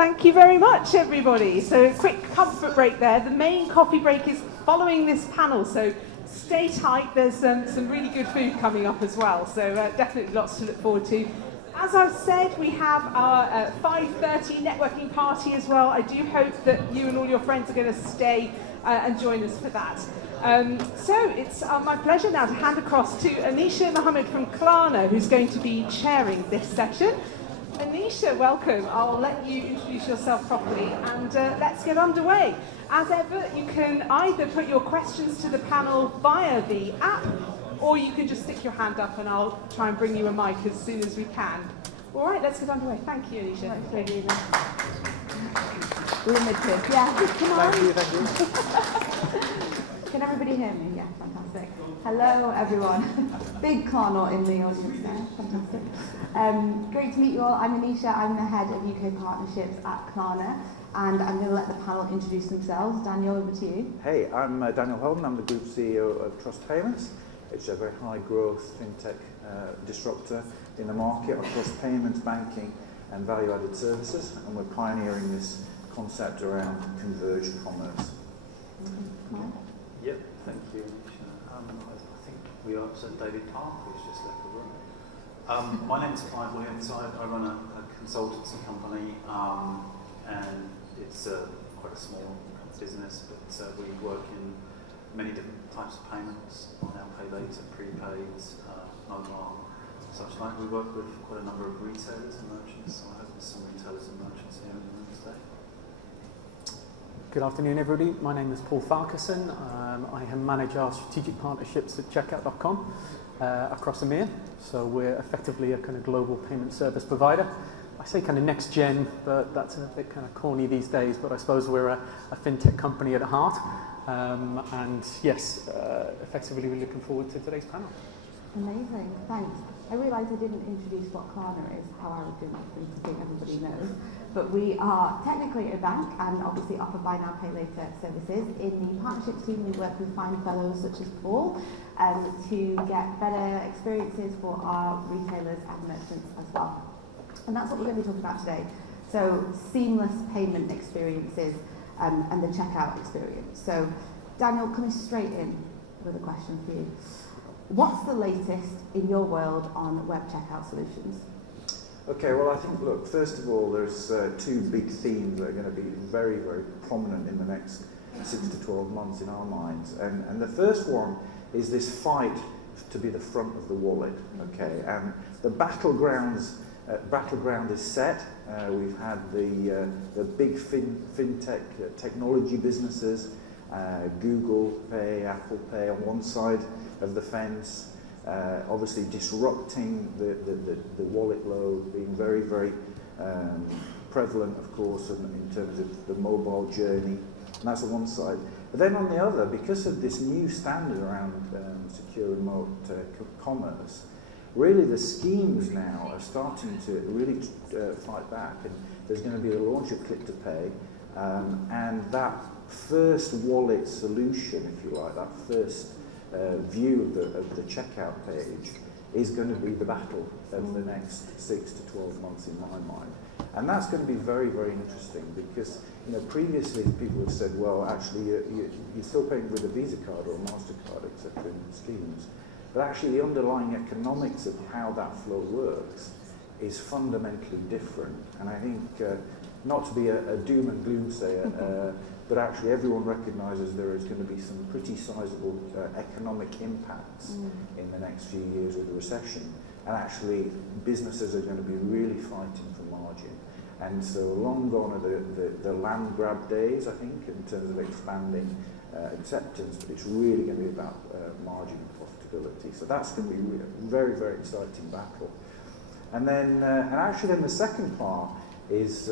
Thank you very much, everybody. So a quick comfort break there. The main coffee break is following this panel, so stay tight. There's some really good food coming up as well, so definitely lots to look forward to. As I've said, we have our 5:30 networking party as well. I do hope that you and all your friends are going to stay and join us for that. So it's my pleasure now to hand across to Anisha and Mohammed from Klarna, who's going to be chairing this session. Anisha, welcome. I'll let you introduce yourself properly and let's get underway. As ever, you can either put your questions to the panel via the app, or you can just stick your hand up and I'll try and bring you a mic as soon as we can. All right, let's get underway. Thank you, Anisha. Limited, yeah. Come on. Thank you. Can everybody hear me? Yeah, fantastic. Hello, everyone. Big Klarna in the audience there. Fantastic. Great to meet you all. I'm Anisha. I'm the head of UK partnerships at Klarna, and I'm going to let the panel introduce themselves. Daniel, over to you. Hey, I'm Daniel Holden. I'm the Group CEO of Trust Payments. It's a very high-growth fintech disruptor in the market across payments, banking, and value-added services, and we're pioneering this concept around converged commerce. Yep, thank you. I think we are David Park, who's just left the room. My name's Clive. I run a consultancy company, and it's quite a small business, but we work in many different types of payments, now pay later, prepaids, mobile, such like. We work with quite a number of retailers and merchants, so I hope there's some retailers and merchants here in the room today. Good afternoon, everybody. My name is Paul Farquharson. I manage our strategic partnerships at checkout.com across EMEA. So we're effectively a kind of global payment service provider. I say kind of next gen, but that's a bit kind of corny these days, but I suppose we're a fintech company at heart. And yes, effectively we're looking forward to today's panel. Amazing, thanks. I realised I didn't introduce what Klarna is, how arrogant I think everybody knows. But we are technically a bank and obviously offer buy now, pay later services. In the partnerships team, we work with fine fellows such as Paul to get better experiences for our retailers and merchants as well. And that's what we're going to be talking about today. So seamless payment experiences and the checkout experience. So Daniel, coming straight in with a question for you. What's the latest in your world on web checkout solutions? Okay, well, I think, look, first of all, there's two big themes that are going to be very, very prominent in the next 6 to 12 months in our minds. And the first one is this fight to be the front of the wallet, okay? And the battleground is set. We've had the big fintech technology businesses, Google Pay, Apple Pay on one side of the fence, obviously disrupting the wallet load, being very, very prevalent, of course, in terms of the mobile journey, and that's on one side. But then on the other, because of this new standard around secure remote commerce, really the schemes now are starting to really fight back, and there's going to be the launch of Click to Pay, and that first wallet solution, if you like, that first view of the checkout page is going to be the battle of the next 6 to 12 months in my mind. And that's going to be very, very interesting because, you know, previously people have said, well, actually you're still paying with a Visa card or a MasterCard, etc. in schemes. But actually the underlying economics of how that flow works is fundamentally different. And I think, not to be a doom and gloom sayer, but actually everyone recognises there is going to be some pretty sizable economic impacts in the next few years with the recession. And actually businesses are going to be really fighting for margin. And so long gone are the land grab days, I think, in terms of expanding acceptance, but it's really going to be about margin and profitability. So that's going to be a very, very exciting battle. And then, and actually then the second part is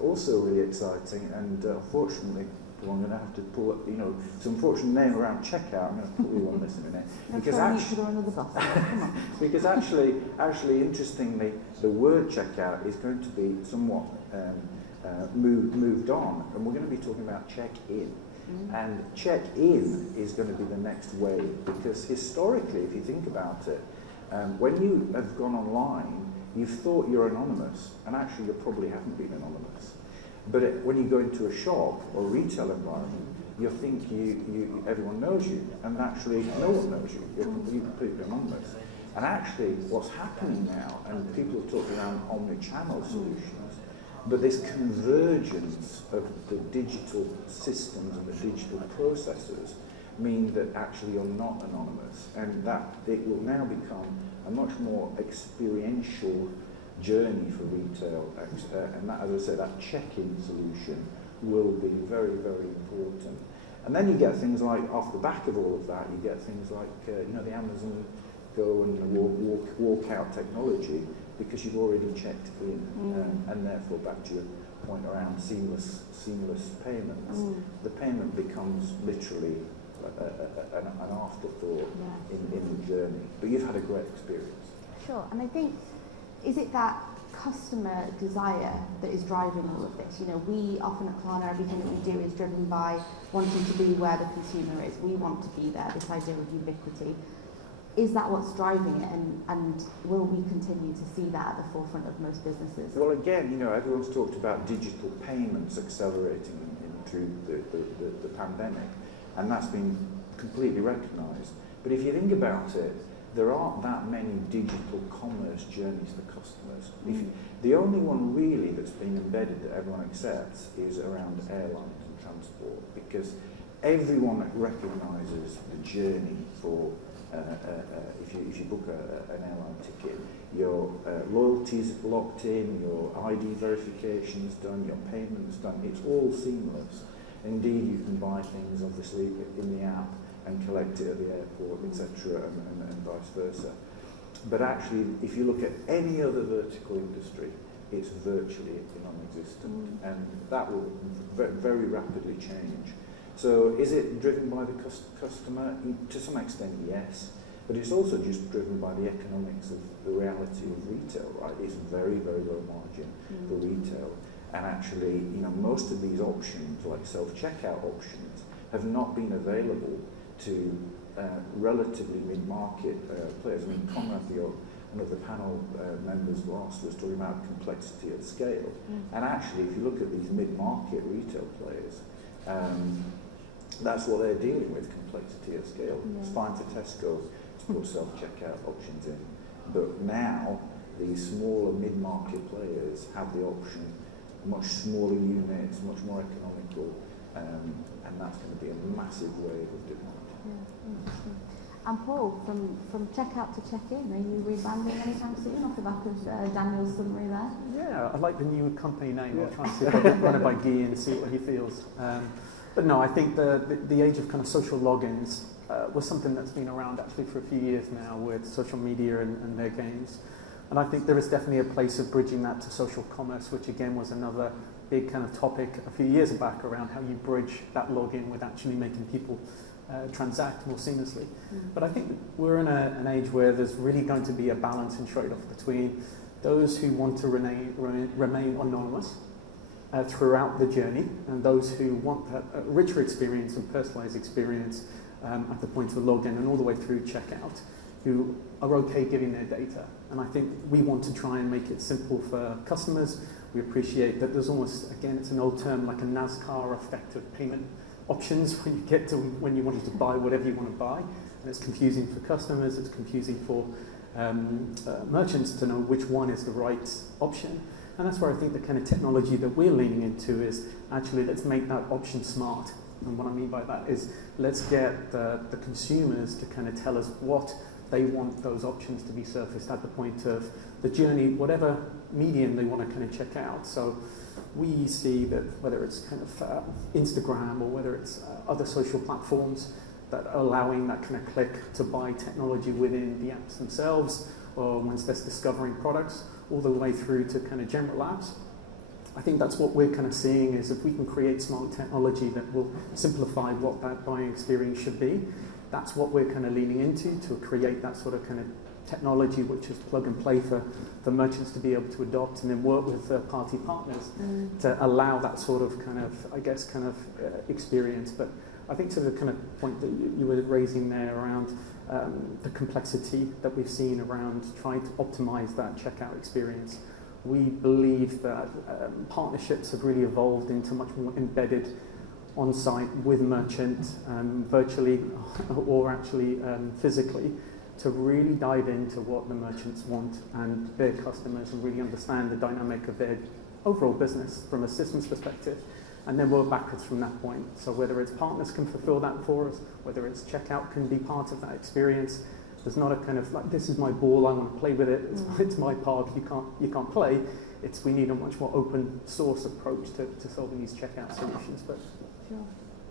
also really exciting, and unfortunately, I'm going to have to pull up, you know, it's an unfortunate name around checkout. I'm going to pull you on this in a minute. Because actually, interestingly, the word checkout is going to be somewhat moved on, and we're going to be talking about check-in. And check-in is going to be the next wave, because historically, if you think about it, when you have gone online, you've thought you're anonymous, and actually you probably haven't been anonymous. But when you go into a shop or retail environment, you think everyone knows you, and actually no one knows you. You're completely anonymous. And actually, what's happening now, and people have talked around omnichannel solutions, but this convergence of the digital systems and the digital processes mean that actually you're not anonymous, and that it will now become a much more experiential journey for retail, and that, as I said, that check-in solution will be very, very important. And then you get things like, off the back of all of that, you get things like, the Amazon Go and the walk out technology, because you've already checked in, and therefore, back to your point around seamless payments, the payment becomes literally an afterthought in the journey. But you've had a great experience. Sure, and I think, is it that customer desire that is driving all of this? We often at Klarna, everything that we do is driven by wanting to be where the consumer is. We want to be there, this idea of ubiquity. Is that what's driving it, and will we continue to see that at the forefront of most businesses? Well, again, everyone's talked about digital payments accelerating through the pandemic, and that's been completely recognised. But if you think about it, there aren't that many digital commerce journeys for customers. The only one really that's been embedded that everyone accepts is around airlines and transport, because everyone recognises the journey for if you book an airline ticket, your loyalty's locked in, your ID verification's done, your payment's done, it's all seamless. Indeed, you can buy things obviously in the app and collect it at the airport, etc., and vice versa. But actually, if you look at any other vertical industry, it's virtually non-existent, and that will very rapidly change. So is it driven by the customer? To some extent, yes. But it's also just driven by the economics of the reality of retail, right? It's very, very low margin for retail. And actually, most of these options, like self-checkout options, have not been available to relatively mid-market players. I mean, Conrad, one of the panel members last was talking about complexity at scale. And actually, if you look at these mid-market retail players, that's what they're dealing with, complexity at scale. It's fine for Tesco to put self-checkout options in, but now these smaller mid-market players have the option, much smaller units, much more economical, and that's going to be a massive wave of demand. And Paul, from checkout to check-in, are you rebranding anytime soon off the back of Daniel's summary there? Yeah, I like the new company name. I'll try and see if I can run it by Guy and see what he feels. But no, I think the age of kind of social logins was something that's been around actually for a few years now with social media and their games. And I think there is definitely a place of bridging that to social commerce, which again was another big kind of topic a few years back around how you bridge that login with actually making people transact more seamlessly. But I think we're in an age where there's really going to be a balance and trade-off between those who want to remain anonymous throughout the journey, and those who want that richer experience and personalized experience at the point of login and all the way through checkout, who are okay giving their data. And I think we want to try and make it simple for customers. We appreciate that there's almost, again, it's an old term, like a NASCAR effect of payment options when you get to when you wanted to buy whatever you want to buy. And it's confusing for customers, it's confusing for merchants to know which one is the right option. And that's where I think the kind of technology that we're leaning into is actually let's make that option smart. And what I mean by that is let's get the consumers to kind of tell us what they want those options to be surfaced at the point of the journey, whatever medium they want to kind of check out. So we see that whether it's kind of Instagram or whether it's other social platforms that are allowing that kind of click to buy technology within the apps themselves, or once they're discovering products, all the way through to kind of general apps. I think that's what we're kind of seeing is if we can create smart technology that will simplify what that buying experience should be, that's what we're kind of leaning into to create that sort of kind of technology which is plug and play for merchants to be able to adopt and then work with third-party partners to allow that sort of kind of, I guess, kind of experience. But I think to the kind of point that you were raising there around the complexity that we've seen around trying to optimize that checkout experience, we believe that partnerships have really evolved into much more embedded on-site with merchant, virtually or actually physically, to really dive into what the merchants want and their customers and really understand the dynamic of their overall business from a systems perspective, and then work backwards from that point. So whether it's partners can fulfill that for us, whether it's checkout can be part of that experience. There's not a kind of like, this is my ball, I want to play with it, it's my park, you can't play. It's, we need a much more open source approach to solving these checkout solutions. But sure,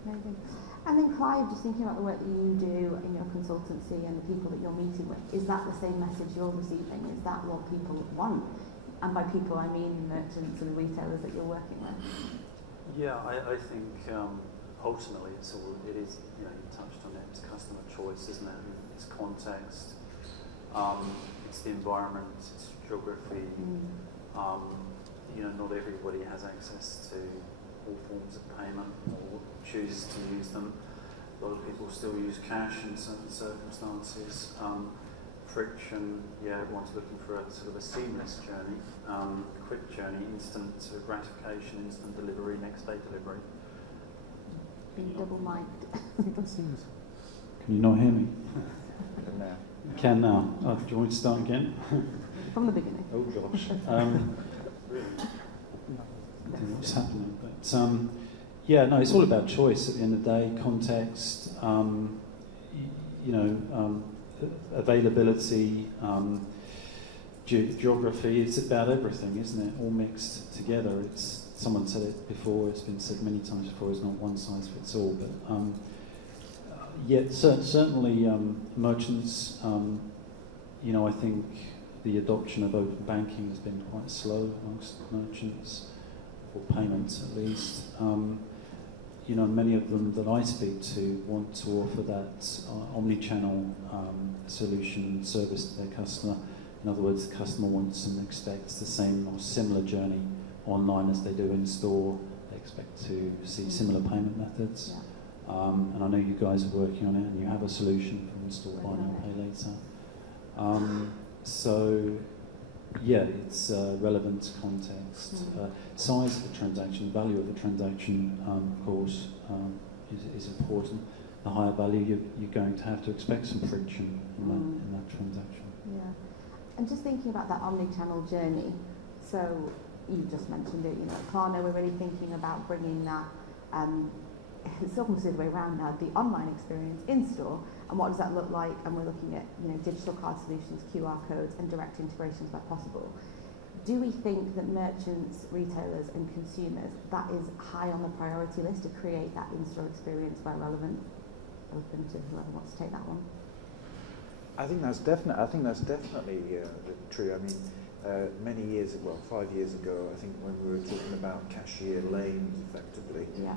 amazing. And then Clive, just thinking about the work that you do in your consultancy and the people that you're meeting with, is that the same message you're receiving? Is that what people want? And by people, I mean merchants and retailers that you're working with. Yeah, I think ultimately it is, you touched on it, it's customer choice, isn't it? It's context, it's the environment, it's geography. Not everybody has access to all forms of payment or chooses to use them. A lot of people still use cash in certain circumstances. Friction, everyone's looking for a sort of a seamless journey, quick journey, instant gratification, instant delivery, next day delivery. Being double-minded. Can you not hear me? Now. You can now. Oh, do you want me to start again? From the beginning. Oh gosh. I don't know what's happening, but it's all about choice at the end of the day, context, availability, geography. It's about everything, isn't it? All mixed together. Someone said it before, it's been said many times before, it's not one size fits all, but certainly merchants, I think the adoption of open banking has been quite slow amongst merchants, for payments at least. Many of them that I speak to want to offer that omnichannel solution service to their customer. In other words, the customer wants and expects the same or similar journey online as they do in store. They expect to see similar payment methods. And I know you guys are working on it and you have a solution for in-store buy now, pay later. It's relevant context. Size of the transaction, value of the transaction, of course, is important. The higher value, you're going to have to expect some friction in that transaction. Yeah. And just thinking about that omni-channel journey, so you just mentioned it, at Klarna we're really thinking about bringing that, it's almost the other way around now, the online experience in-store, and what does that look like? And we're looking at digital card solutions, QR codes, and direct integrations where possible. Do we think that merchants, retailers, and consumers, that is high on the priority list to create that in-store experience where relevant? Open to whoever wants to take that one. I think that's definitely true. I mean, many years ago, 5 years ago, I think when we were talking about cashier lanes, effectively, a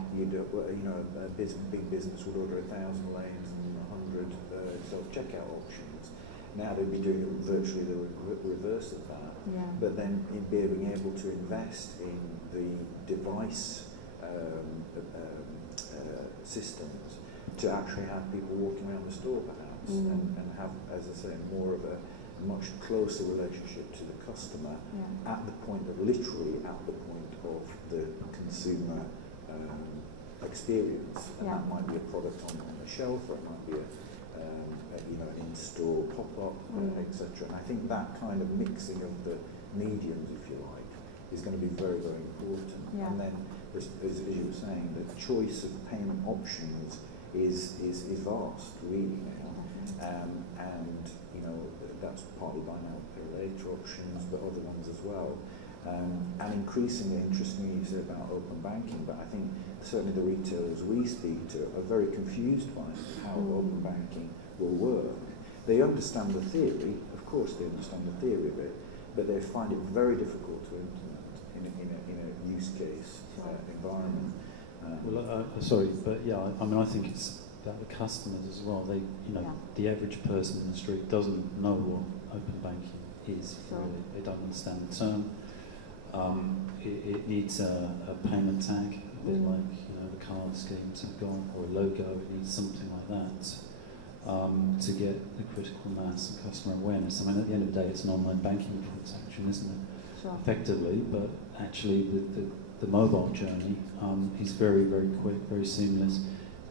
big business would order 1,000 lanes and 100 self-checkout options. Now they'd be doing virtually the reverse of that. Yeah. But then in being able to invest in the device systems to actually have people walking around the store, perhaps, and have, as I say, more of a much closer relationship to the customer at the point of literally at the point of the consumer experience, and that might be a product on the shelf, or it might be an in-store pop-up, etc. And I think that kind of mixing of the mediums, if you like, is going to be very, very important. Yeah. And then, as you were saying, the choice of payment options is vast, really now, and that's partly buy now, pay later options, but other ones as well. And increasingly, interestingly, you said about open banking, but I think certainly the retailers we speak to are very confused by how open banking will work. They understand the theory, of course they understand the theory of it, but they find it very difficult to implement in a use case environment. I think it's about the customers as well. The average person in the street doesn't know what open banking is. Sure. Really. They don't understand the term. It needs a payment tag, a bit like the card schemes have got, or a logo. It needs something like that to get the critical mass and customer awareness. I mean, at the end of the day, it's an online banking transaction, isn't it? effectively, but actually the mobile journey is very, very quick, very seamless.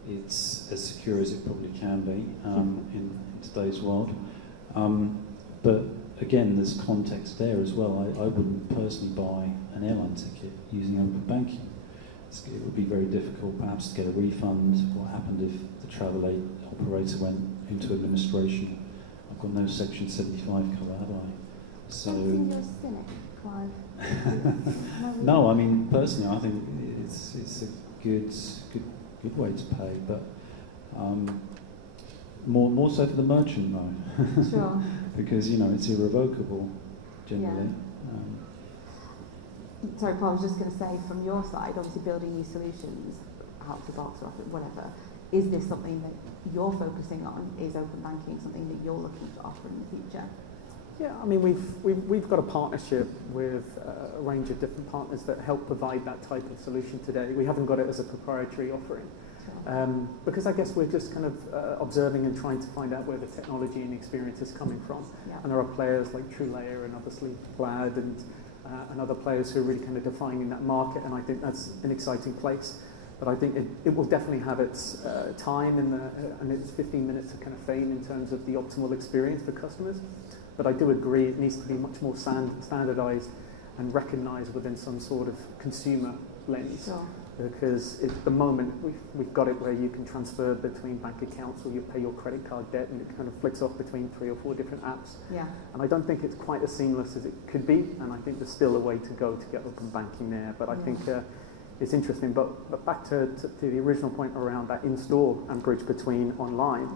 It's as secure as it probably can be in today's world. But again, there's context there as well. I wouldn't personally buy an airline ticket using open banking. It would be very difficult perhaps to get a refund. What happened if the travel operator went into administration? I've got no Section 75 cover, have I? So you're a cynic, Clive. no, I mean personally, I think it's a good way to pay, but more so for the merchant though. Sure. Because it's irrevocable generally. Sorry, Paul, I was just going to say, from your side, obviously building new solutions, out of the box or whatever, is this something that you're focusing on? Is open banking something that you're looking to offer in the future? Yeah, I mean, we've got a partnership with a range of different partners that help provide that type of solution today. We haven't got it as a proprietary offering. Because I guess we're just kind of observing and trying to find out where the technology and experience is coming from. Yeah. And there are players like TrueLayer and obviously Vlad and other players who are really kind of defining that market, and I think that's an exciting place. But I think it will definitely have its time and its 15 minutes of kind of fame in terms of the optimal experience for customers. But I do agree it needs to be much more standardized and recognized within some sort of consumer lens. Sure. Because at the moment we've got it where you can transfer between bank accounts or you pay your credit card debt and it kind of flicks off between 3 or 4 different apps. Yeah. And I don't think it's quite as seamless as it could be, and I think there's still a way to go to get open banking there. But I think it's interesting. But back to the original point around that in-store and bridge between online,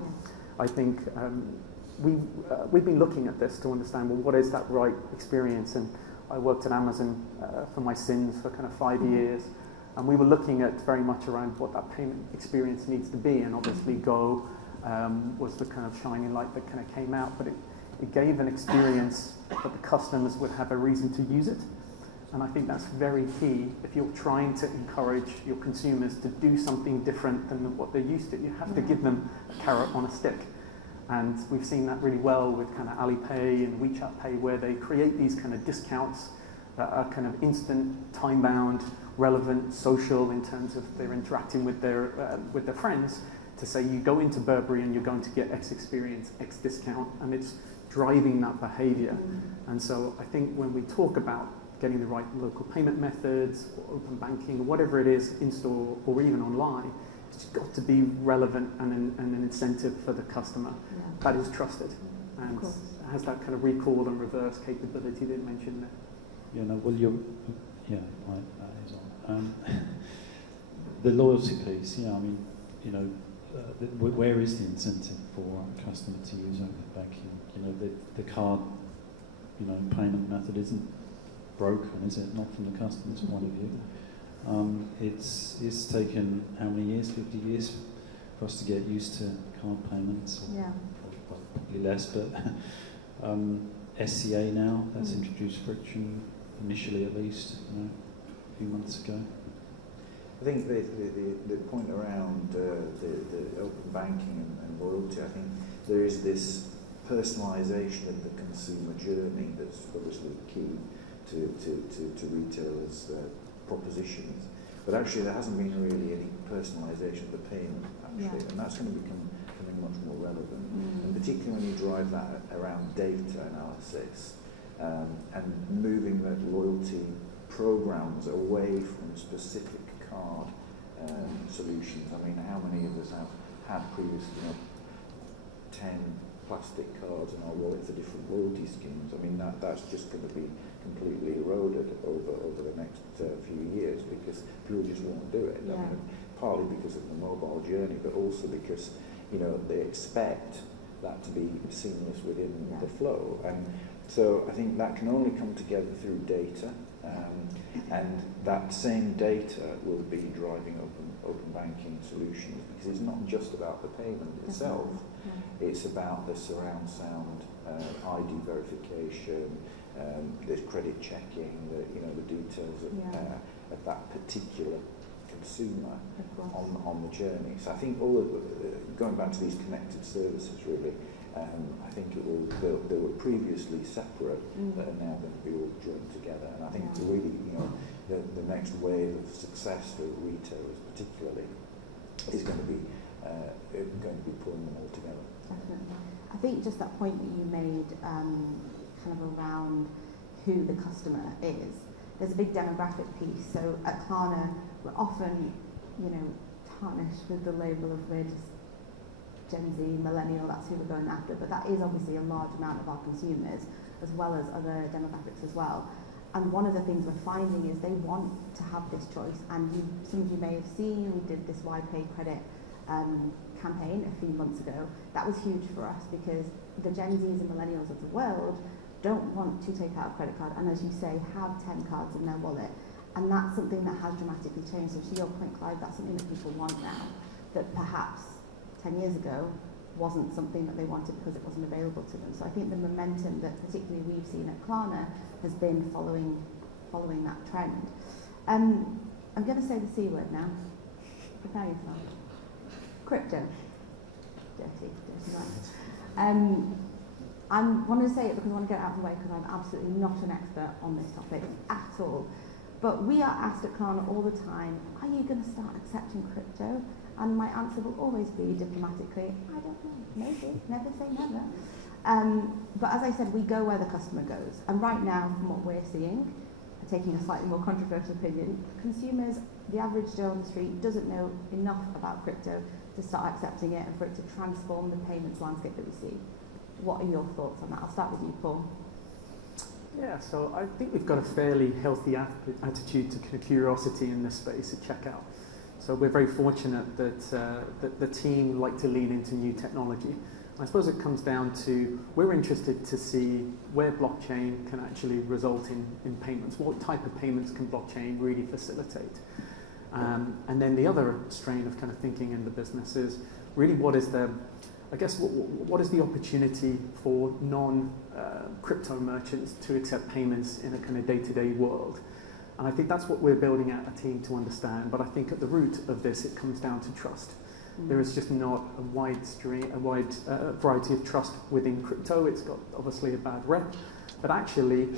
I think we've been looking at this to understand, well, what is that right experience? And I worked at Amazon for my sins for kind of 5 years. And we were looking at very much around what that payment experience needs to be, and obviously Go was the kind of shining light that kind of came out, but it gave an experience that the customers would have a reason to use it. And I think that's very key. If you're trying to encourage your consumers to do something different than what they're used to, you have to give them a carrot on a stick. And we've seen that really well with kind of Alipay and WeChat Pay, where they create these kind of discounts that are kind of instant, time-bound, relevant, social in terms of they're interacting with their friends, to say you go into Burberry and you're going to get X experience, X discount, and it's driving that behaviour. And so I think when we talk about getting the right local payment methods, or open banking, or whatever it is, in-store or even online, it's got to be relevant and an incentive for the customer that is trusted and has that kind of recall and reverse capability that you mentioned there. Yeah, no, well, right, that is on. The loyalty piece, I mean, where is the incentive for a customer to use open banking? The card, payment method isn't broken, is it? Not from the customer's point of view. It's taken how many years? 50 years for us to get used to card payments. Probably less, but SCA now, that's introduced friction, initially at least, a few months ago. I think the point around the open banking and loyalty, I think there is this personalisation of the consumer journey that's obviously key to retailers' propositions. But actually there hasn't been really any personalisation of the payment, actually, and that's going to become much more relevant. And particularly when you drive that around data analysis and moving the loyalty programs away from specific card solutions. I mean, how many of us have had previously 10 plastic cards in our wallet for different loyalty schemes? I mean, that's just going to be completely eroded over the next few years because people just won't do it. I mean, partly because of the mobile journey, but also because they expect that to be seamless within the flow. And so I think that can only come together through data, and that same data will be driving open banking solutions, because it's not just about the payment itself, it's about the surround sound, ID verification, there's credit checking, the details of that particular consumer on the journey. So I think all of going back to these connected services really, I think they were previously separate, that are now going to be all joined together. And I think really, the next wave of success for retailers, particularly, is going to be pulling them all together. Definitely. I think just that point that you made, kind of around who the customer is. There's a big demographic piece. So at Klarna, we're often, tarnished with the label of we're just Gen Z, millennial, that's who we're going after. But that is obviously a large amount of our consumers, as well as other demographics as well. And one of the things we're finding is they want to have this choice. And some of you may have seen, we did this ePay credit campaign a few months ago. That was huge for us because the Gen Zs and millennials of the world don't want to take out a credit card and, as you say, have 10 cards in their wallet. And that's something that has dramatically changed. So to your point, Clive, that's something that people want now, that perhaps 10 years ago wasn't something that they wanted because it wasn't available to them. So I think the momentum that particularly we've seen at Klarna has been following that trend. I'm going to say the C word now. Prepare yourself. Crypto. Dirty word. I want to say it because I want to get it out of the way because I'm absolutely not an expert on this topic at all. But we are asked at Klarna all the time, are you going to start accepting crypto? And my answer will always be diplomatically, I don't know, maybe, never say never. But as I said, we go where the customer goes. And right now, from what we're seeing, taking a slightly more controversial opinion, consumers, the average Joe on the street doesn't know enough about crypto to start accepting it and for it to transform the payments landscape that we see. What are your thoughts on that? I'll start with you, Paul. Yeah, so I think we've got a fairly healthy attitude to curiosity in this space at checkout. So we're very fortunate that the team like to lean into new technology. I suppose it comes down to we're interested to see where blockchain can actually result in payments. What type of payments can blockchain really facilitate? And then the other strain of kind of thinking in the business is really what is the opportunity for non-crypto merchants to accept payments in a kind of day-to-day world? And I think that's what we're building out a team to understand. But I think at the root of this, it comes down to trust. There is just not a wide variety of trust within crypto. It's got obviously a bad rep. But actually,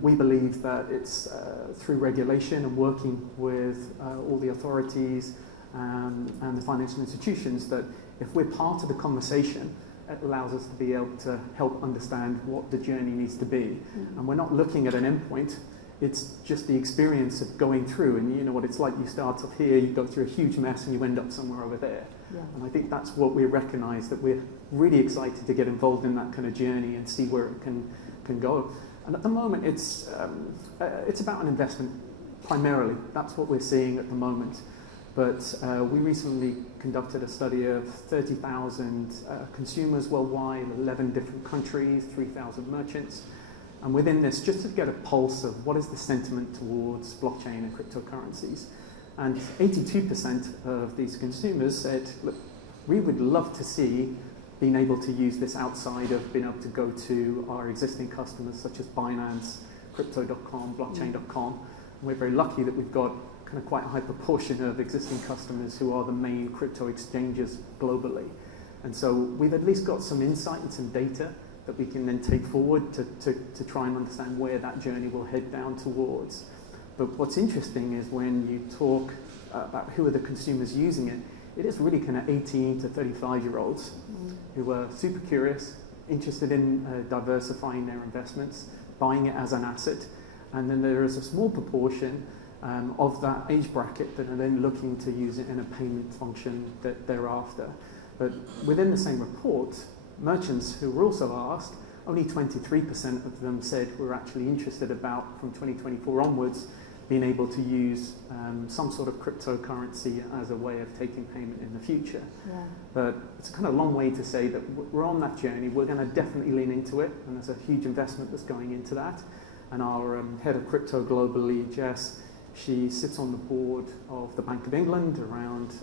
we believe that it's through regulation and working with all the authorities and the financial institutions that if we're part of the conversation, it allows us to be able to help understand what the journey needs to be. And we're not looking at an endpoint. It's just the experience of going through, and you know what it's like. You start off here, you go through a huge mess, and you end up somewhere over there. Yeah. And I think that's what we recognise, that we're really excited to get involved in that kind of journey and see where it can go. And at the moment, it's about an investment primarily. That's what we're seeing at the moment. But we recently conducted a study of 30,000 consumers worldwide, 11 different countries, 3,000 merchants. And within this, just to get a pulse of what is the sentiment towards blockchain and cryptocurrencies. And 82% of these consumers said, look, we would love to see being able to use this outside of being able to go to our existing customers such as Binance, Crypto.com, Blockchain.com. And we're very lucky that we've got kind of quite a high proportion of existing customers who are the main crypto exchanges globally. And so we've at least got some insight and some data that we can then take forward to try and understand where that journey will head down towards. But what's interesting is when you talk about who are the consumers using it, it is really kind of 18 to 35-year-olds who are super curious, interested in diversifying their investments, buying it as an asset. And then there is a small proportion of that age bracket that are then looking to use it in a payment function that they're after. But within the same report, merchants who were also asked, only 23% of them said we're actually interested about, from 2024 onwards, being able to use some sort of cryptocurrency as a way of taking payment in the future. Yeah. But it's a kind of long way to say that we're on that journey. We're going to definitely lean into it, and there's a huge investment that's going into that. And our head of crypto globally, Jess, she sits on the board of the Bank of England around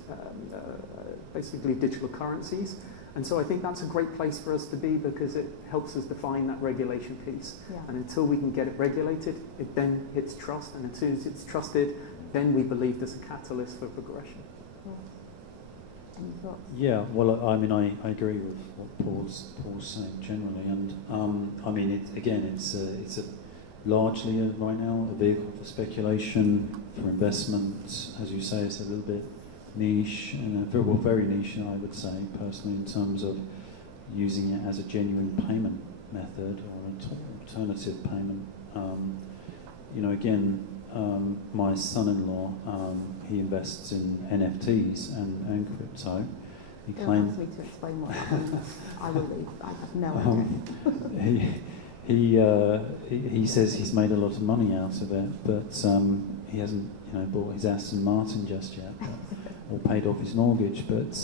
basically digital currencies. And so I think that's a great place for us to be because it helps us define that regulation piece. Yeah. And until we can get it regulated, it then hits trust. And as soon as it's trusted, then we believe there's a catalyst for progression. Any thoughts? Yeah, well, I mean, I agree with what Paul's saying generally, and I mean, it's largely right now a vehicle for speculation, for investment. As you say, it's a little bit niche, and very niche, I would say personally, in terms of using it as a genuine payment method or an alternative payment. Again, my son-in-law, he invests in NFTs and crypto. He claims me to explain what that means. I will leave. I have no idea. He says he's made a lot of money out of it, but he hasn't, bought his Aston Martin just yet, or paid off his mortgage. But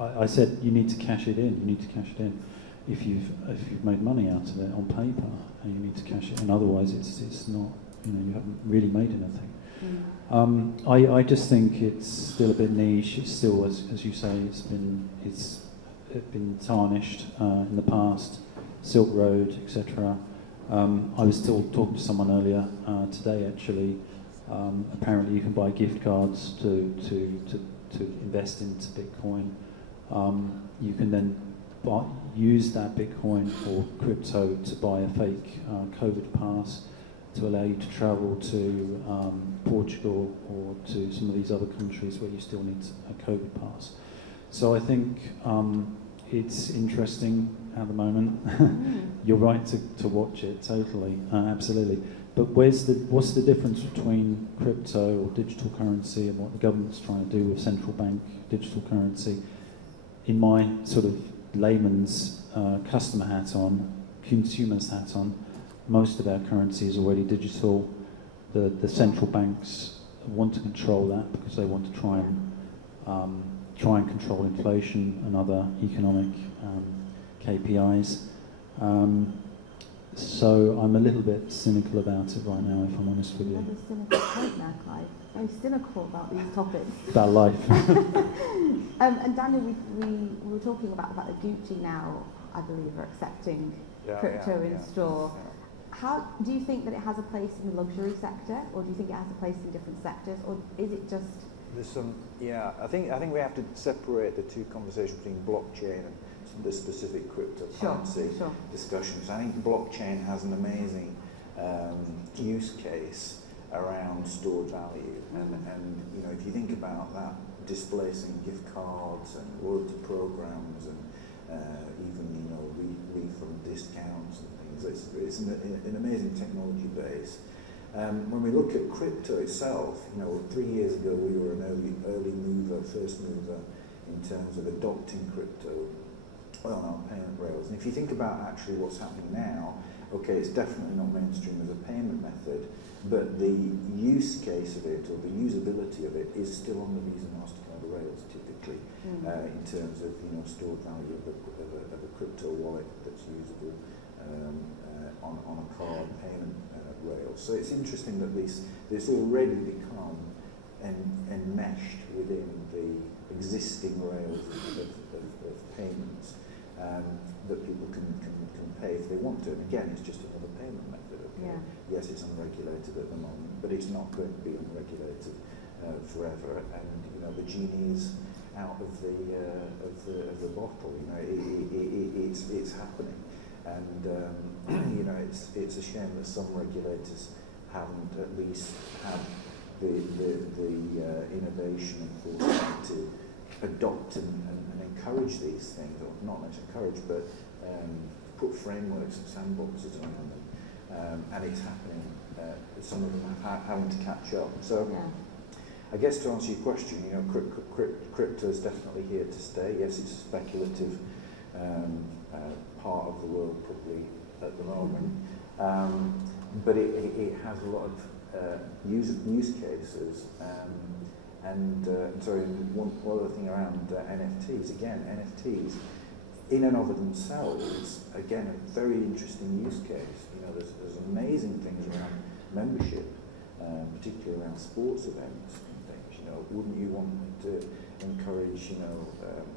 I said, you need to cash it in. You need to cash it in. If you've made money out of it on paper, and you need to cash it in. Otherwise, it's not. You haven't really made anything. I just think it's still a bit niche. It's still, as you say, it's been tarnished in the past. Silk Road, etc. I was still talking to someone earlier today, actually. Apparently, you can buy gift cards to invest into Bitcoin. You can then use that Bitcoin or crypto to buy a fake COVID pass to allow you to travel to Portugal or to some of these other countries where you still need a COVID pass. So I think it's interesting at the moment. You're right to watch it, totally, absolutely. But what's the difference between crypto or digital currency and what the government's trying to do with central bank digital currency? In my sort of layman's customer hat on, consumer's hat on, most of our currency is already digital. The central banks want to control that because they want to try and control inflation and other economic KPIs. So I'm a little bit cynical about it right now, if I'm honest with you. Another cynical point now, Clive. Very cynical about these topics. About life. And Daniel, we were talking about the fact that Gucci now, I believe, are accepting crypto in store. Yeah. How do you think that it has a place in the luxury sector, or do you think it has a place in different sectors, or is it just? There's some, I think we have to separate the two conversations between blockchain and the specific cryptocurrency discussions. I think blockchain has an amazing use case around stored value, and if you think about that displacing gift cards and loyalty programs and even refund discounts and things, it's an amazing technology base. When we look at crypto itself, 3 years ago we were an early mover, first mover in terms of adopting crypto on our payment rails. And if you think about actually what's happening now, okay, it's definitely not mainstream as a payment method, but the use case of it or the usability of it is still on the Visa Mastercard rails typically, in terms of stored value of a crypto wallet that's usable on a card payment rail. So it's interesting that this already become enmeshed within the existing rails of payments that people can pay if they want to. And again, it's just another payment method. Okay? Yeah. Yes, it's unregulated at the moment, but it's not going to be unregulated forever. And the genie is out of the bottle. It's happening. And it's a shame that some regulators haven't at least had the innovation and foresight to adopt and encourage these things, or not necessarily encourage, but put frameworks and sandboxes around them. And it's happening. Some of them are having to catch up. So I guess to answer your question, crypto is definitely here to stay. Yes, it's a speculative part of the world probably at the moment, but it has a lot of use cases. Sorry, one other thing around NFTs. Again, NFTs in and of themselves, again, a very interesting use case. There's amazing things around membership, particularly around sports events and things. Wouldn't you want to encourage,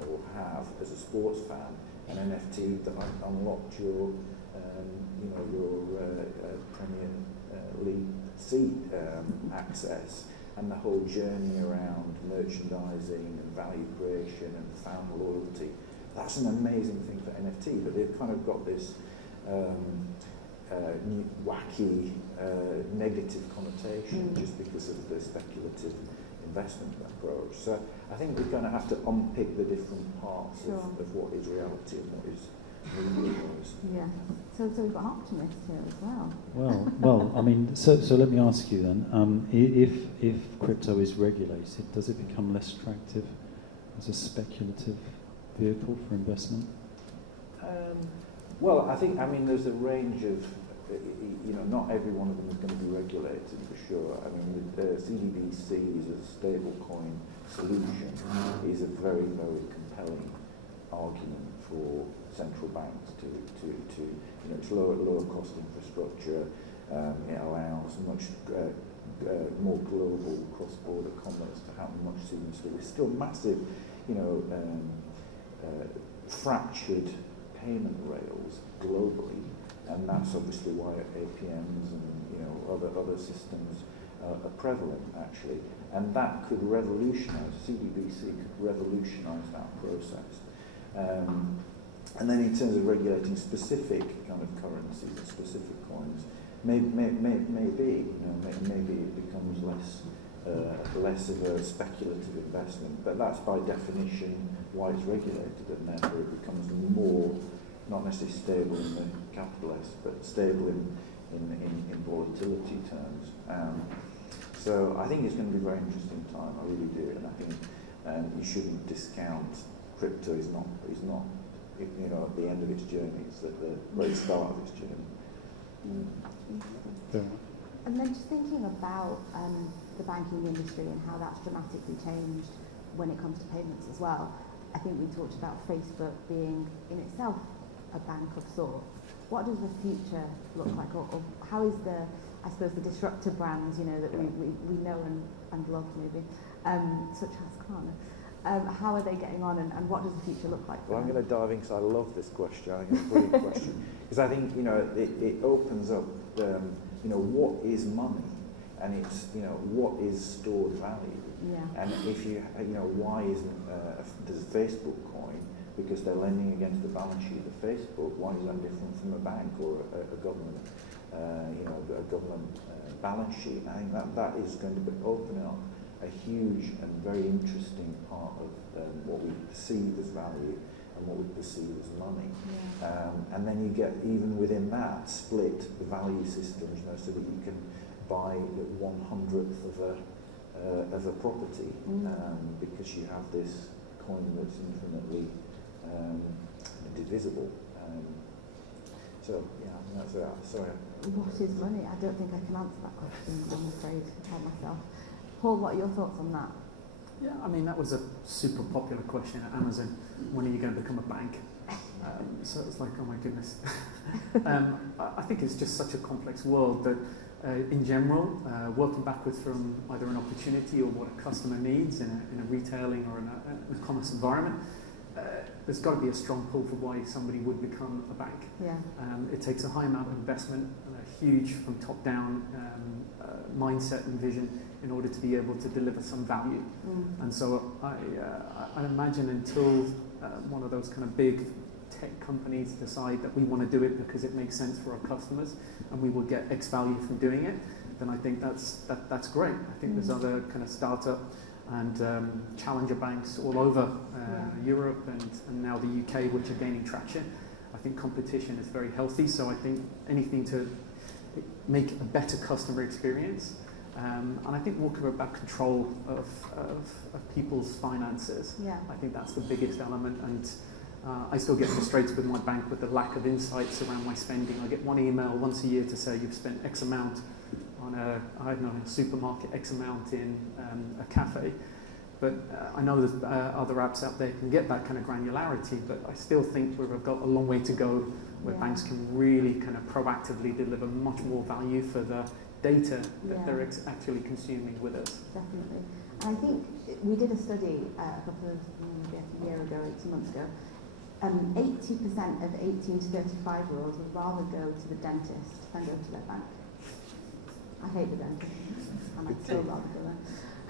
or have as a sports fan, an NFT that unlocked your Premier League seat access, and the whole journey around merchandising and value creation and fan loyalty. That's an amazing thing for NFT, but they've kind of got this new, wacky, negative connotation just because of the speculative investment approach. So I think we're going to have to unpick the different parts of what is reality and what is real noise. Yeah. So we've got optimists here as well. Well, I mean, so let me ask you then, if crypto is regulated, does it become less attractive as a speculative vehicle for investment? Well, I mean, there's a range of, not every one of them is going to be regulated for sure. I mean, the CDBC as a stable coin solution is a very, very compelling argument for central banks to it's lower cost infrastructure. It allows much more global cross-border commerce to happen much sooner. So there's still massive, fractured payment rails globally, and that's obviously why APMs and other systems are prevalent actually, and that could revolutionise. CDBC could revolutionise that process. And then in terms of regulating specific kind of currencies and specific coins, maybe it becomes less of a speculative investment, but that's by definition why it's regulated, and therefore it becomes more, not necessarily stable in the capital S, but stable in volatility terms. So I think it's going to be a very interesting time, I really do, and I think you shouldn't discount crypto is not at the end of its journey, it's at the very start of its journey. And then just thinking about the banking industry and how that's dramatically changed when it comes to payments as well. I think we talked about Facebook being in itself a bank of sorts. What does the future look like, or how is the disruptor brands, that we know and love maybe, such as Klarna, how are they getting on, and what does the future look like? Well, I'm going to dive in because I love this question. I think it's a brilliant question because I think it opens up what is money, and it's what is stored value. Yeah. And if why isn't does Facebook coin, because they're lending against the balance sheet of Facebook, why is that different from a bank or a government a government balance sheet? I think that is going to open up a huge and very interesting part of what we perceive as value and what we perceive as money. Yeah. And then you get, even within that, split the value systems, so that you can buy 1/100th of a property because you have this coin that's infinitely divisible. So yeah, that's sorry. What is money? I don't think I can answer that question, I'm afraid, by myself. Paul, what are your thoughts on that? Yeah, I mean, that was a super popular question at Amazon. When are you going to become a bank? So it's like, oh my goodness. I think it's just such a complex world that in general, working backwards from either an opportunity or what a customer needs in a retailing or in a commerce environment, there's got to be a strong pull for why somebody would become a bank. Yeah. It takes a high amount of investment and a huge from top down mindset and vision in order to be able to deliver some value. And so I imagine until one of those kind of big tech companies decide that we want to do it because it makes sense for our customers and we will get X value from doing it, then I think that's great. I think there's other kind of startup and challenger banks all over Europe and now the UK which are gaining traction. I think competition is very healthy, so I think anything to make a better customer experience. And I think more about control of people's finances. Yeah. I think that's the biggest element. And I still get frustrated with my bank with the lack of insights around my spending. I get one email once a year to say you've spent X amount on a supermarket, X amount in a cafe. But I know there's other apps out there can get that kind of granularity, but I still think we've got a long way to go where banks can really kind of proactively deliver much more value for the data that they're actually consuming with us. Definitely. And I think we did a study a couple of a year ago, 18 months ago. 80% of 18 to 35-year-olds would rather go to the dentist than go to their bank. I hate the dentist, and I'd still rather go there.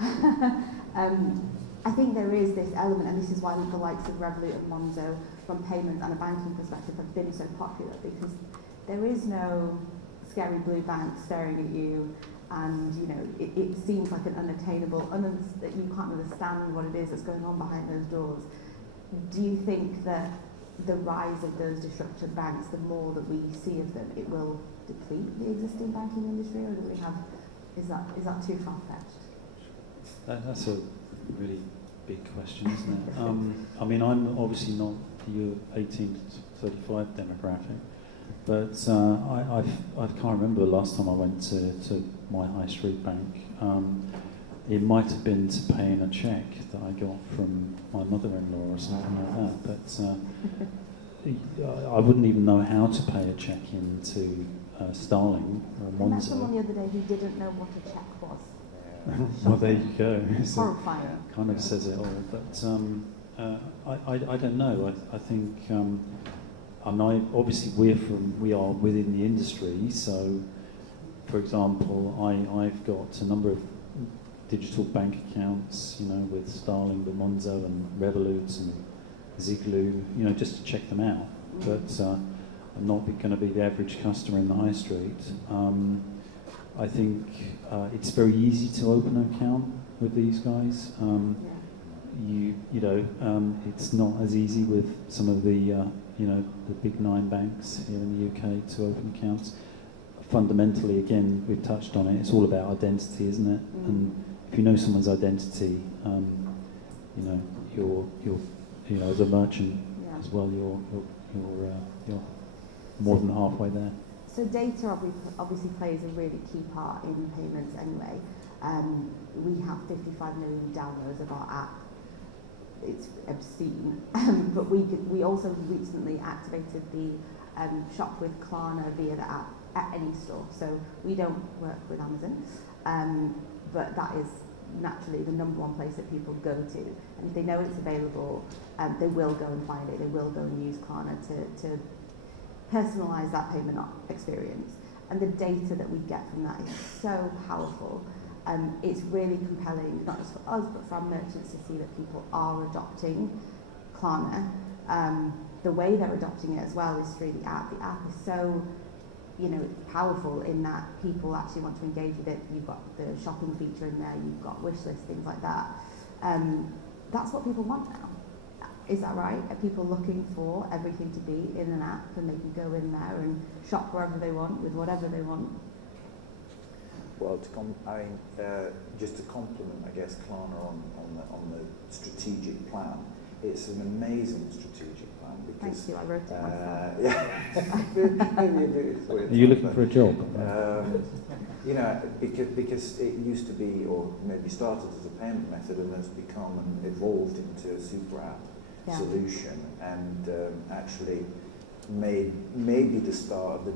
I think there is this element, and this is why the likes of Revolut and Monzo, from payments and a banking perspective, have been so popular, because there is no scary blue bank staring at you, and it seems like an unattainable, that you can't understand what it is that's going on behind those doors. Do you think that the rise of those disruptive banks, the more that we see of them, it will deplete the existing banking industry, or do we have? Is that too far-fetched? That's a really big question, isn't it? I mean, I'm obviously not the 18 to 35 demographic, but I can't remember the last time I went to my high street bank. It might have been to pay in a cheque that I got from my mother-in-law or something like that, but I wouldn't even know how to pay a cheque into Starling or Monzo. I met someone the other day who didn't know what a cheque was. Well, there you go. So horrifying. Kind of says it all. But I don't know. I think obviously we are within the industry. So, for example, I've got a number of digital bank accounts, with Starling, with Monzo, and Revolut, and Ziglu, just to check them out. But I'm not going to be the average customer in the high street. I think it's very easy to open an account with these guys. It's not as easy with some of the the big 9 banks here in the UK to open accounts. Fundamentally, again, we've touched on it. It's all about identity, isn't it? And if you know someone's identity, you're as a merchant as well. You're more than halfway there. So data obviously plays a really key part in payments anyway. We have 55 million downloads of our app. It's obscene. But we also recently activated the shop with Klarna via the app at any store. So we don't work with Amazon, but that is naturally the number one place that people go to. And if they know it's available, they will go and find it. They will go and use Klarna to personalise that payment experience. And the data that we get from that is so powerful. It's really compelling, not just for us, but for our merchants to see that people are adopting Klarna. The way they're adopting it as well is through the app. The app is so, powerful in that people actually want to engage with it. You've got the shopping feature in there, you've got wish lists, things like that. That's what people want now. Is that right? Are people looking for everything to be in an app, and they can go in there and shop wherever they want with whatever they want? Well, just to compliment, I guess, Klarna on the strategic plan. It's an amazing strategic plan because. Thank you. I wrote it myself. Yeah, maybe a bit. Are you looking for a job? Because it used to be, or maybe started as a payment method, and has become and evolved into a super app solution, and actually maybe the start of the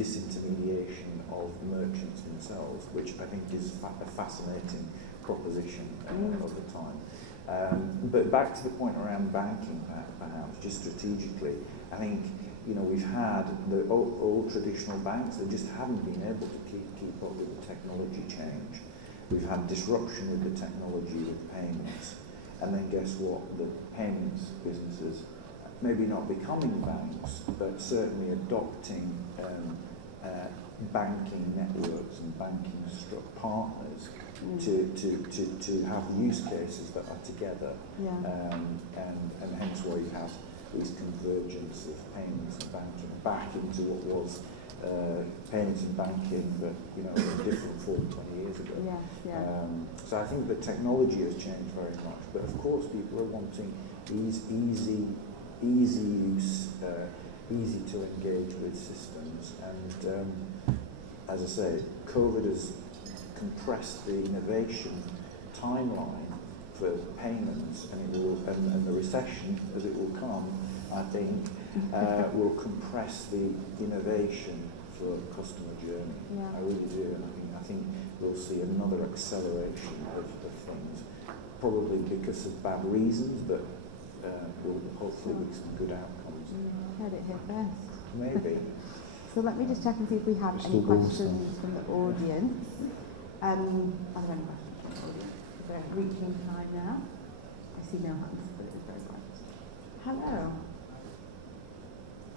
disintermediation of merchants themselves, which I think is a fascinating proposition of the time. But back to the point around banking, perhaps, just strategically, I think we've had the old traditional banks that just haven't been able to keep up with the technology change. We've had disruption with the technology with payments, and then guess what? The payments businesses maybe not becoming banks, but certainly adopting banking networks and banking partners to have use cases that are together, and hence why you have this convergence of payments and banking back into what was payments and banking, but in a different form 20 years ago. So I think the technology has changed very much, but of course people are wanting easy use, easy to engage with systems, and as I say, COVID has compressed the innovation timeline for payments, and it will, and the recession, as it will come, I think, will compress the innovation for customer journey. I really do, and I think we'll see another acceleration of things, probably because of bad reasons, but will hopefully be some good outcomes. Heard it here first. Maybe. So let me just check and see if we have any questions from the audience. Are there any questions from the audience? reaching time now. I see no hands, but it was very bright. Hello.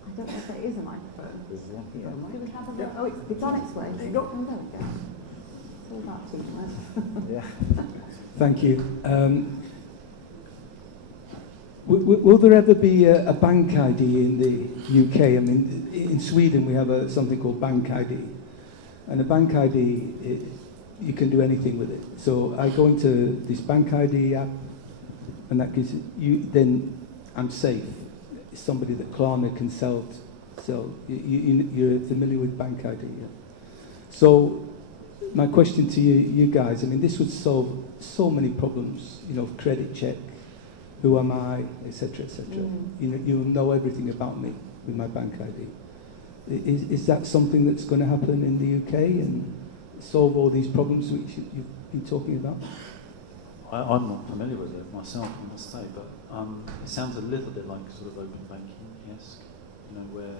I don't know if there is a microphone. There's one here. Do we have a Oh, it's on its way. There you go. Oh, there we go. It's all about teamwork. Yeah. Thank you. Will there ever be a bank ID in the UK? I mean, in Sweden we have something called bank ID. And a bank ID, you can do anything with it. So I go into this bank ID app, and that gives you, then I'm safe. It's somebody that Klarna can sell. You're familiar with bank ID, yeah? So my question to you guys, I mean, this would solve so many problems, you know, credit check, who am I, etc., etc. You know, you'll know everything about me with my bank ID. Is that something that's going to happen in the UK and solve all these problems which you've been talking about? I'm not familiar with it myself, I must say, but it sounds a little bit like sort of open banking-esque, you know, where...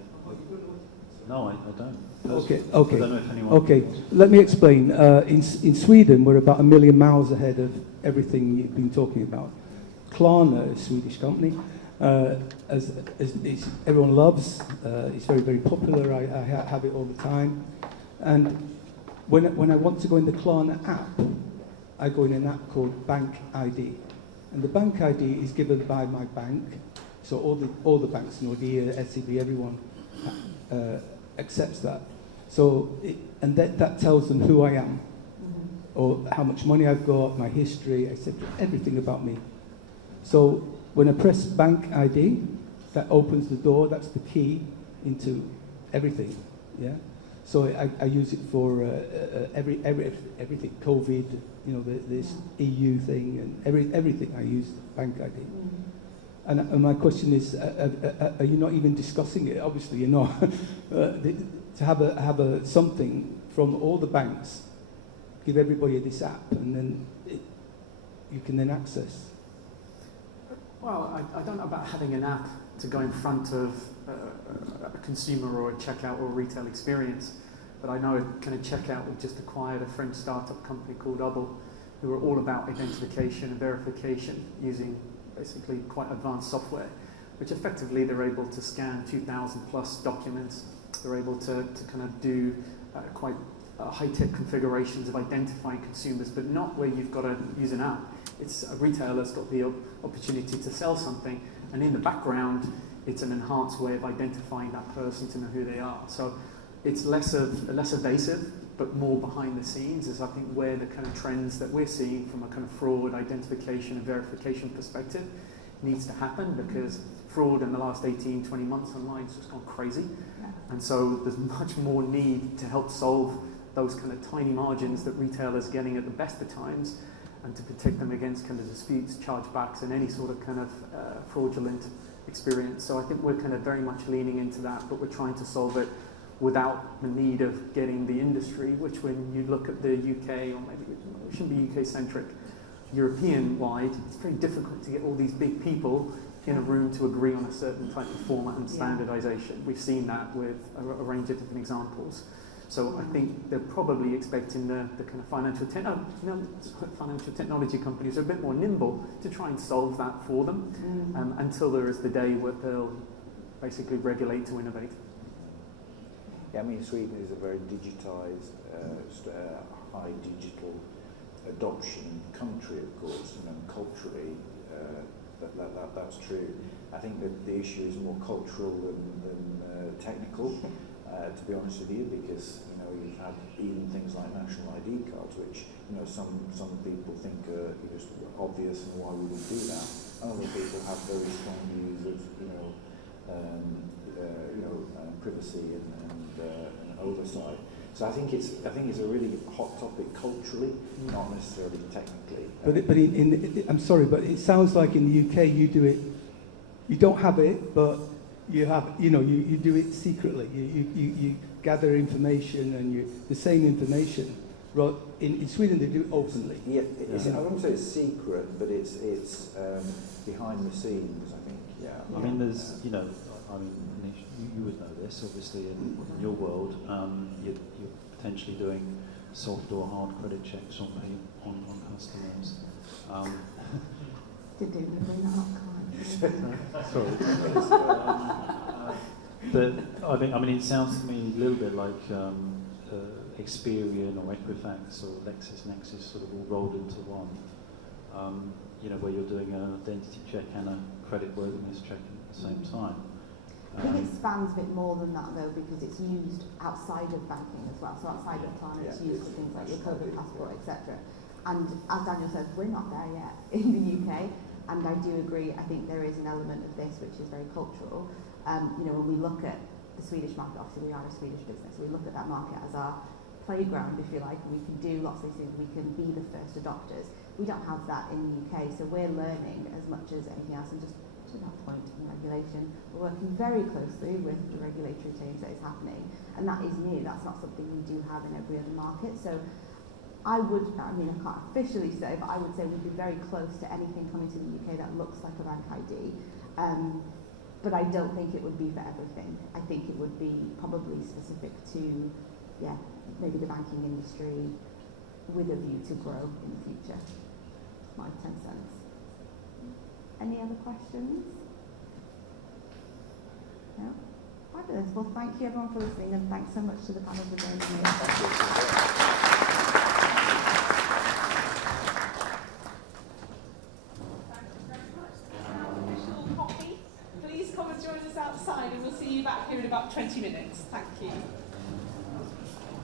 No, I don't. Okay. I don't know if anyone... Okay, let me explain. In Sweden, we're about 1 million miles ahead of everything you've been talking about. Klarna, a Swedish company, as everyone loves. It's very, very popular. I have it all the time. And when I want to go in the Klarna app, I go in an app called Bank ID. And the Bank ID is given by my bank. So all the banks, Nordea, SEB, everyone accepts that. So and that tells them who I am, or how much money I've got, my history, etc., everything about me. So when I press Bank ID, that opens the door. That's the key into everything. Yeah. So I use it for everything. COVID, you know, this EU thing, and everything. I use Bank ID. And my question is, are you not even discussing it? Obviously, you're not. To have a something from all the banks, give everybody this app, and then you can then access. Well, I don't know about having an app to go in front of a consumer or a checkout or a retail experience, but I know kind of checkout, we've just acquired a French startup company called Hubble, who are all about identification and verification using basically quite advanced software, which effectively they're able to scan 2,000 plus documents. They're able to kind of do quite high-tech configurations of identifying consumers, but not where you've got to use an app. It's a retailer's got the opportunity to sell something, and in the background, it's an enhanced way of identifying that person to know who they are. So it's less evasive, but more behind the scenes is, I think, where the kind of trends that we're seeing from a kind of fraud identification and verification perspective needs to happen, because fraud in the last 18, 20 months online has just gone crazy. And so there's much more need to help solve those kind of tiny margins that retailers are getting at the best of times, and to protect them against kind of disputes, chargebacks, and any sort of kind of fraudulent experience. So I think we're kind of very much leaning into that, but we're trying to solve it without the need of getting the industry, which when you look at the UK, or maybe it shouldn't be UK-centric, European-wide, it's very difficult to get all these big people in a room to agree on a certain type of format and standardization. We've seen that with a range of different examples. So I think they're probably expecting the kind of financial technology companies are a bit more nimble to try and solve that for them until there is the day where they'll basically regulate to innovate. Yeah, I mean, Sweden is a very digitised, high digital adoption country, of course, you know, culturally, that's true. I think that the issue is more cultural than technical, to be honest with you, because, you know, you've had even things like national ID cards, which, you know, some people think are just obvious and why would we do that? And other people have very strong views of, privacy and oversight. So I think it's a really hot topic culturally, not necessarily technically. But I'm sorry, but it sounds like in the UK you do it. You don't have it, but you have. You know, you do it secretly. You gather information and the same information. In Sweden they do it openly. Yeah, I wouldn't say it's secret, but it's behind the scenes, I think. Yeah. I mean, there's, you know, I mean, Anisha, you would know this, obviously, in your world, you're potentially doing soft or hard credit checks on customers. Did you bring that up, Clive? Sorry. But I mean, it sounds to me a little bit like Experian or Equifax or LexisNexis sort of all rolled into one. You know, where you're doing an identity check and a creditworthiness check at the same time. I think it spans a bit more than that though, because it's used outside of banking as well. So outside of Klarna, it's used for things like your COVID passport, etc. And as Daniel says, we're not there yet in the UK. And I do agree, I think there is an element of this which is very cultural. You know, when we look at the Swedish market, obviously we are a Swedish business, we look at that market as our playground, if you like, and we can do lots of these things, we can be the first adopters. We don't have that in the UK, so we're learning as much as anything else, and just to that point in regulation, we're working very closely with the regulatory change that is happening, and that is new, that's not something we do have in every other market. So I mean, I can't officially say, but I would say we'd be very close to anything coming to the UK that looks like a bank ID. But I don't think it would be for everything. I think it would be probably specific to, yeah, maybe the banking industry with a view to grow in the future. My 10 cents. Any other questions? No? Fabulous. Well, thank you everyone for listening, and thanks so much to the panel for joining me. Please come and join us outside, and we'll see you back here in about 20 minutes. Thank you.